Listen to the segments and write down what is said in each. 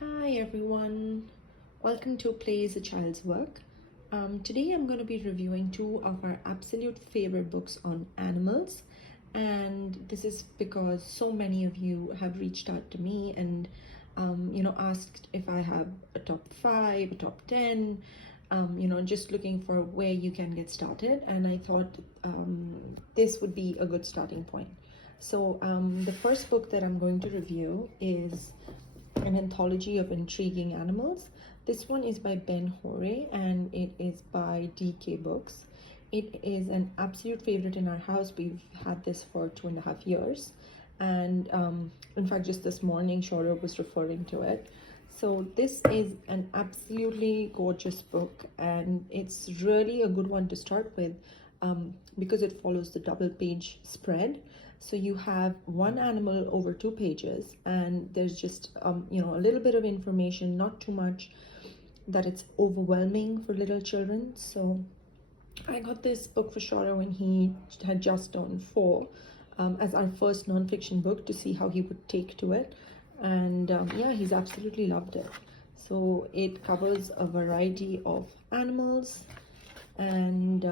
Hi everyone, welcome to Play is a Child's Work. Today I'm going to be reviewing two of our absolute favorite books on animals, and this is because so many of you have reached out to me and asked if I have a top 5, a top 10, just looking for where you can get started, and I thought this would be a good starting point. So the first book that I'm going to review is An Anthology of Intriguing Animals. This one is by Ben Horey and it is by DK Books. It is an absolute favorite in our house. We've had this for 2.5 years, and in fact just this morning Shora was referring to it. So this is an absolutely gorgeous book, and it's really a good one to start with because it follows the double page spread. So you have one animal over 2 pages, and there's just a little bit of information, not too much that it's overwhelming for little children. So I got this book for Shara when he had just turned 4, as our first non-fiction book, to see how he would take to it, and yeah, he's absolutely loved it. So it covers a variety of animals, and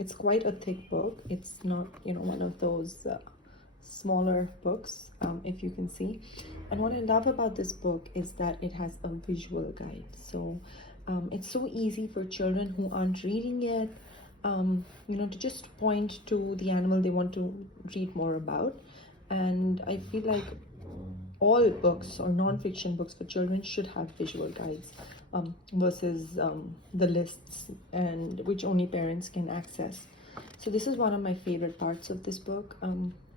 it's quite a thick book. It's not one of those smaller books, if you can see. And what I love about this book is that it has a visual guide. So it's so easy for children who aren't reading yet to just point to the animal they want to read more about. And I feel like all books or non-fiction books for children should have visual guides versus the lists, and which only parents can access. So this is one of my favorite parts of this book.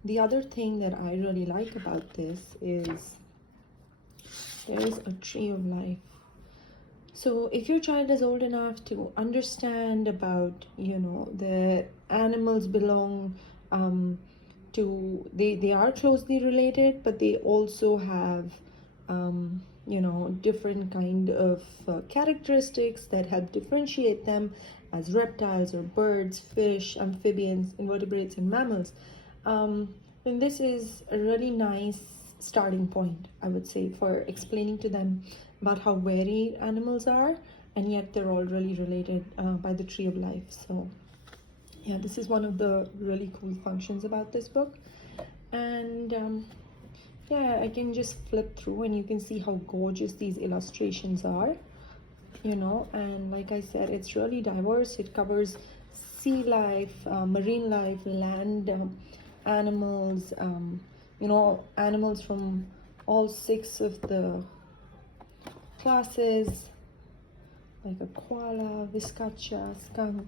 The other thing that I really like about this is there is a tree of life. So if your child is old enough to understand about, the animals belong to, they are closely related, but they also have, different kind of characteristics that help differentiate them as reptiles or birds, fish, amphibians, invertebrates, and mammals. And this is a really nice starting point, I would say, for explaining to them about how varied animals are, and yet they're all really related by the tree of life. So yeah, this is one of the really cool functions about this book. And yeah, I can just flip through and you can see how gorgeous these illustrations are, and like I said, it's really diverse. It covers sea life, marine life, land animals, animals from all 6 of the classes, like a koala, viscacha, skunk.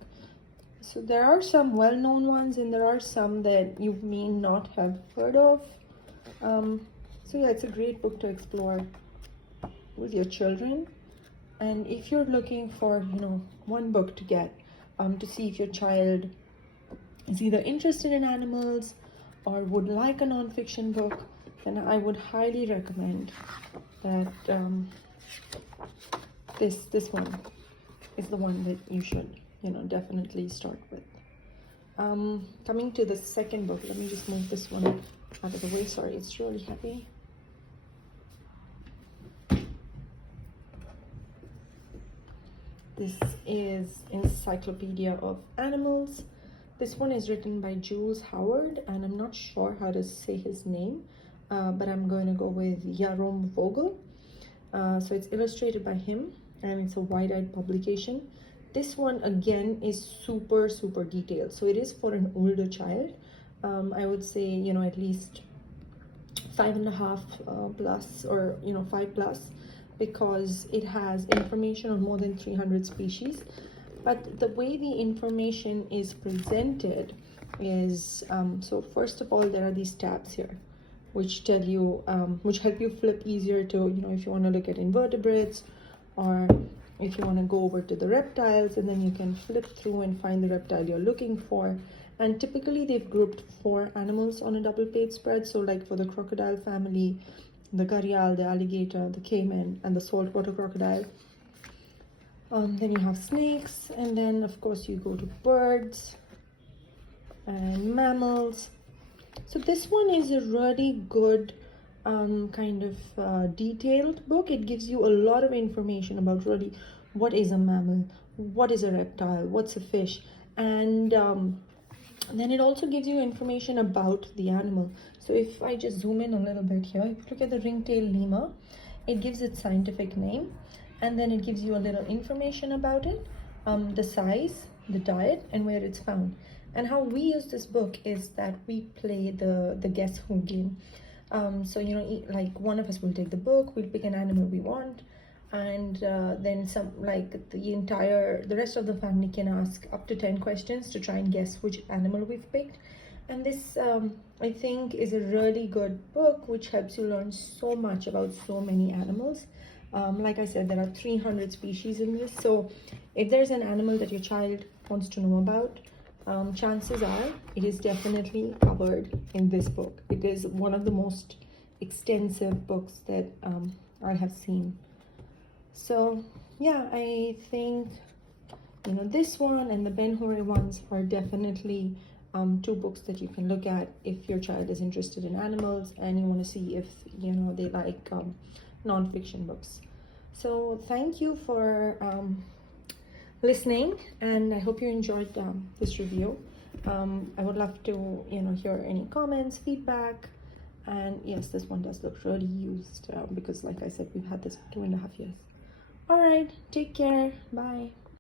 So there are some well-known ones, and there are some that you may not have heard of. So yeah, it's a great book to explore with your children. And if you're looking for one book to get to see if your child is either interested in animals or would like a non-fiction book, then I would highly recommend that this one is the one that you should definitely start with. Coming to the second book, let me just move this one out of the way. Sorry, it's really heavy. This is Encyclopedia of Animals. This one is written by Jules Howard, and I'm not sure how to say his name, but I'm going to go with Yarom Vogel. So it's illustrated by him, and it's a wide-eyed publication. This one again is super detailed, so it is for an older child. I would say at least 5.5 plus, or 5 plus, because it has information on more than 300 species. But the way the information is presented is, so first of all, there are these tabs here which tell you, which help you flip easier to, if you want to look at invertebrates, or if you want to go over to the reptiles, and then you can flip through and find the reptile you're looking for. And typically they've grouped 4 animals on a double page spread. So like for the crocodile family, the gharial, the alligator, the caiman, and the saltwater crocodile. Then you have snakes, and then of course you go to birds and mammals. So this one is a really good kind of detailed book. It gives you a lot of information about really what is a mammal, what is a reptile, what's a fish, and then it also gives you information about the animal. So if I just zoom in a little bit here, if you look at the ringtail lemur, it gives its scientific name, and then it gives you a little information about it, the size, the diet, and where it's found. And how we use this book is that we play the guess who game. So you know, like one of us will take the book, we'll pick an animal we want, and then some, like the rest of the family can ask up to 10 questions to try and guess which animal we've picked. And this I think is a really good book which helps you learn so much about so many animals. Like I said, there are 300 species in this, so if there's an animal that your child wants to know about, chances are it is definitely covered in this book. It is one of the most extensive books that I have seen. So yeah, I think, you know, this one and the Ben Hur ones are definitely two books that you can look at if your child is interested in animals and you want to see if, you know, they like non-fiction books. So thank you for listening, and I hope you enjoyed this review. I would love to, you know, hear any comments, feedback. And yes, this one does look really used because like I said, we've had this for 2.5 years. All right, take care. Bye.